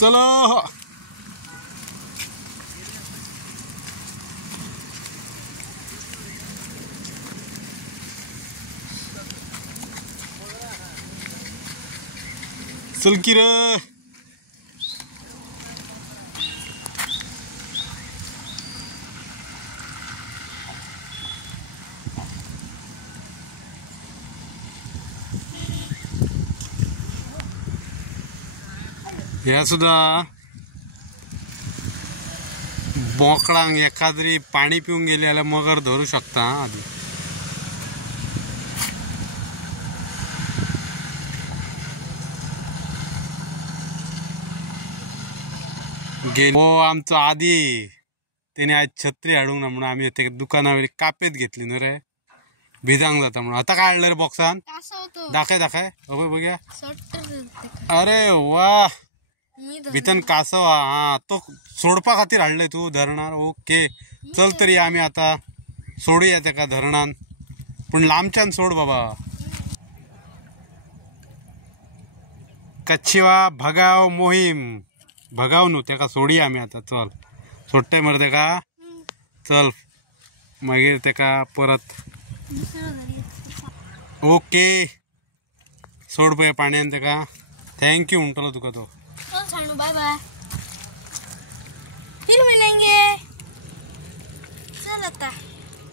चलो चल की रे ह्या सुद्धा बोकडांक एखादी पाणी पिऊन गेली जाल्यार मगर धरू शकता आधी गेलो आमचो आधी त्याने आज छत्री हाडूंक ना म्हणून आम्ही ते दुकानावरी कापेत घेतली न्हू रे भिजांक जाता म्हणून आता काय हाडलं रे बॉक्सान दाखय दाखय अगो बघूया अरे वा भितन कासव हा तो सोडपा खातीर हाडलंय तू धरणार ओके चल तरी आम्ही आता सोडूया तेका धरणान पण लांबच्यान सोड बाबा कच्छिवा भगाव मोहीम भगाव न्हू तेका सोडूया आम्ही आता चल सोडटाय मरे तेका चल मागीर तेका परत ओके सोड पळय पाण्यान तेका थँक्यू म्हणटलो तुका तो बाय बाय फिर मिलेंगे चल आता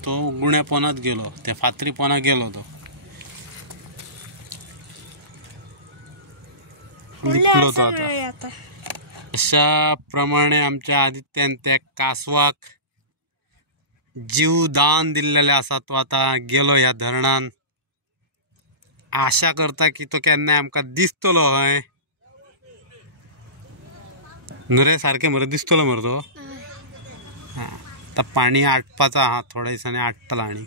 तो गुण्या पोनात गेलो त्या फातरी पोना गेलो तो लिपलो तो आता अशा प्रमाणे आमच्या आदित्यान त्या कासवाक जीवदान दिल्लेले आसा तो आता गेलो ह्या धरणान आशा करता की तो केन्नाय आमकां दिसतलो हय नुरे सारखे मरे दिसतलो मरे तो आता पाणी आटपाचा हा थोड्या दिसांनी आटतला आणि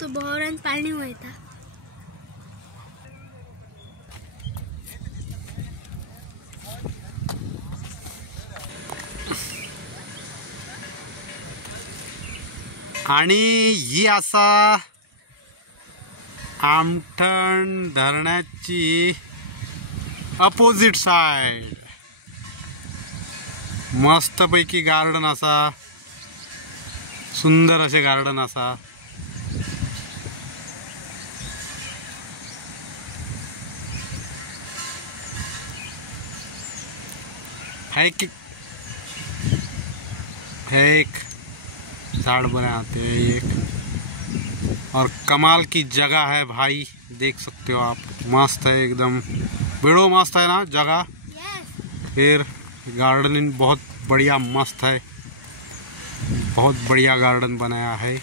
तो बोरान पाणी वयता आणि ही असा आमठण धरणाची अपोजिट साइड मस्त पैकी गार्डन असा सुंदर असे गार्डन असा है कि है एक झाड़ बने आते हैं एक और कमाल की जगह है भाई देख सकते हो आप मस्त है एकदम बड़ो मस्त है ना जगह फिर गार्डनिंग बहुत बढ़िया मस्त है बहुत बढ़िया गार्डन बनाया है।